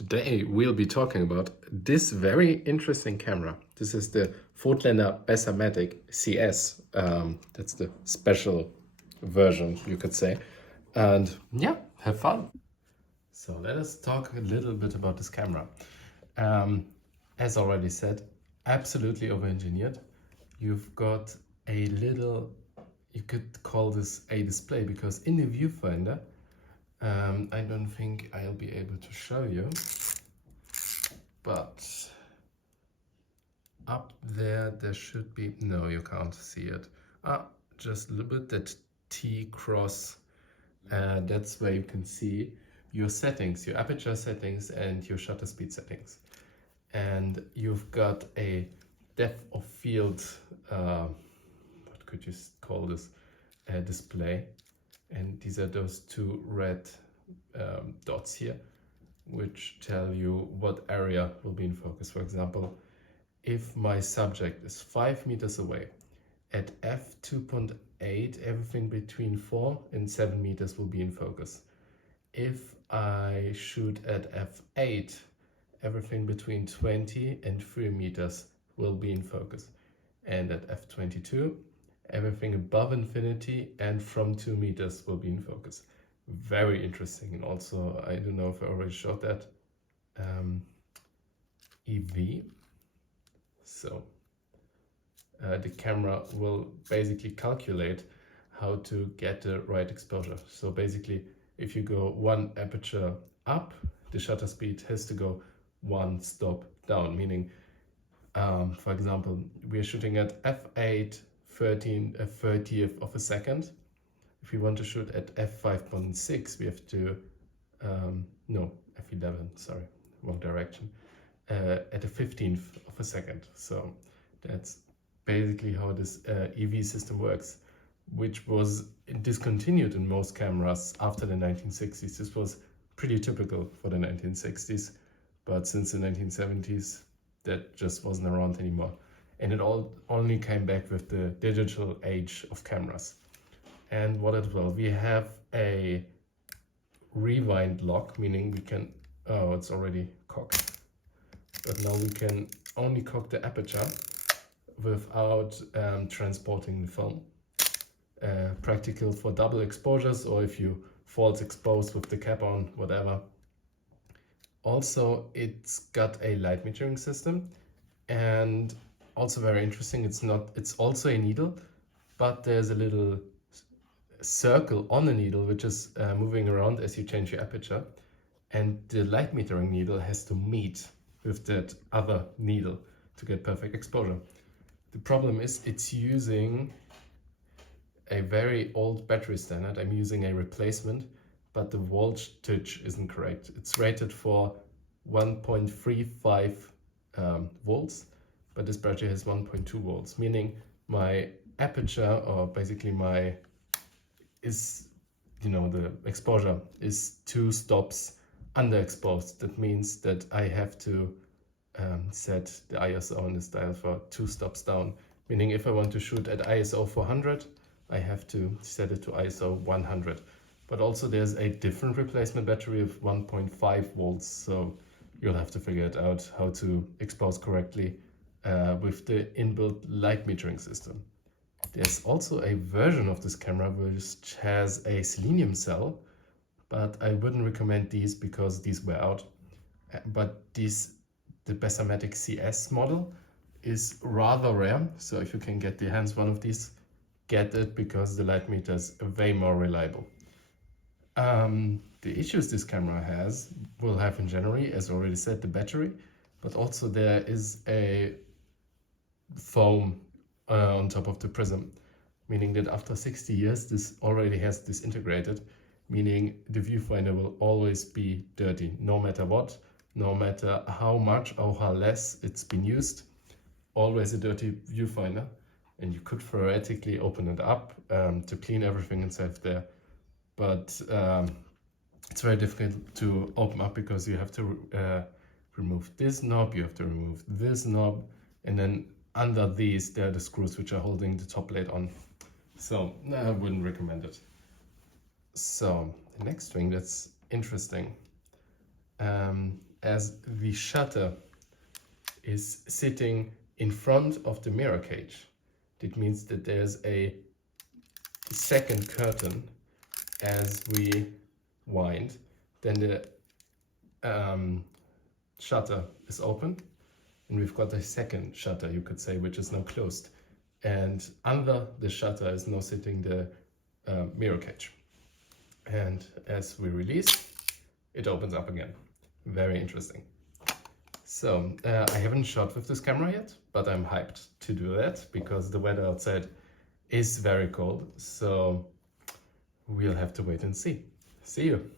Today we'll be talking about this very interesting camera. This is the Voigtländer Bessamatic CS. That's the special version, you could say. And yeah, have fun. So let us talk a little bit about this camera. As already said, absolutely over-engineered. You've got a little, you could call this a display, because in the viewfinder, I don't think I'll be able to show you, but up there should be, no, you can't see it. Just a little bit, that T cross, that's where you can see your settings, your aperture settings and your shutter speed settings. And you've got a depth of field, what could you call this, display. And these are those two red dots here, which tell you what area will be in focus. For example, if my subject is 5 meters away, at f2.8, everything between 4 and 7 meters will be in focus. If I shoot at f8, everything between 20 and 3 meters will be in focus. And at f22, everything above infinity and from 2 meters will be in focus. Very interesting. And also, I don't know if I already showed that, EV. So the camera will basically calculate how to get the right exposure. So basically, if you go one aperture up, the shutter speed has to go one stop down, meaning, for example, we are shooting at f8, 30th of a second. If we want to shoot at f5.6, we have to, no, f11, sorry, wrong direction, at a 15th of a second. So that's basically how this EV system works, which was discontinued in most cameras after the 1960s. This was pretty typical for the 1960s, but since the 1970s, that just wasn't around anymore. And it only came back with the digital age of cameras. And what as well, we have a rewind lock, meaning we can, oh, it's already cocked. But now we can only cock the aperture without transporting the film. Practical for double exposures, or if you false expose with the cap on, whatever. Also, it's got a light metering system, and also very interesting, it's also a needle, but there's a little circle on the needle which is moving around as you change your aperture, and the light metering needle has to meet with that other needle to get perfect exposure. The problem is it's using a very old battery standard. I'm using a replacement, but the voltage isn't correct. It's rated for 1.35 volts, but this battery has 1.2 volts, meaning my aperture, or basically the exposure is 2 stops underexposed. That means that I have to set the ISO on this dial for 2 stops down, meaning if I want to shoot at ISO 400, I have to set it to ISO 100. But also there's a different replacement battery of 1.5 volts, so you'll have to figure it out how to expose correctly with the inbuilt light metering system. There's also a version of this camera which has a selenium cell, but I wouldn't recommend these because these wear out. But the Bessamatic CS model is rather rare, so if you can get your hands one of these, get it, because the light meter is way more reliable. The issues this camera will have in general, as already said, the battery, but also there is a foam on top of the prism, meaning that after 60 years this already has disintegrated, meaning the viewfinder will always be dirty, no matter what, no matter how much or how less it's been used, always a dirty viewfinder. And you could theoretically open it up to clean everything inside there, but it's very difficult to open up because you have to remove this knob, you have to remove this knob, and then under these there are the screws which are holding the top plate on. So I wouldn't recommend it. So the next thing that's interesting, as the shutter is sitting in front of the mirror cage. It means that there's a second curtain as we wind. Then the shutter is open, and we've got a second shutter, you could say, which is now closed. And under the shutter is now sitting the mirror cage. And as we release, it opens up again. Very interesting. So I haven't shot with this camera yet, but I'm hyped to do that because the weather outside is very cold. So we'll have to wait and see. See you.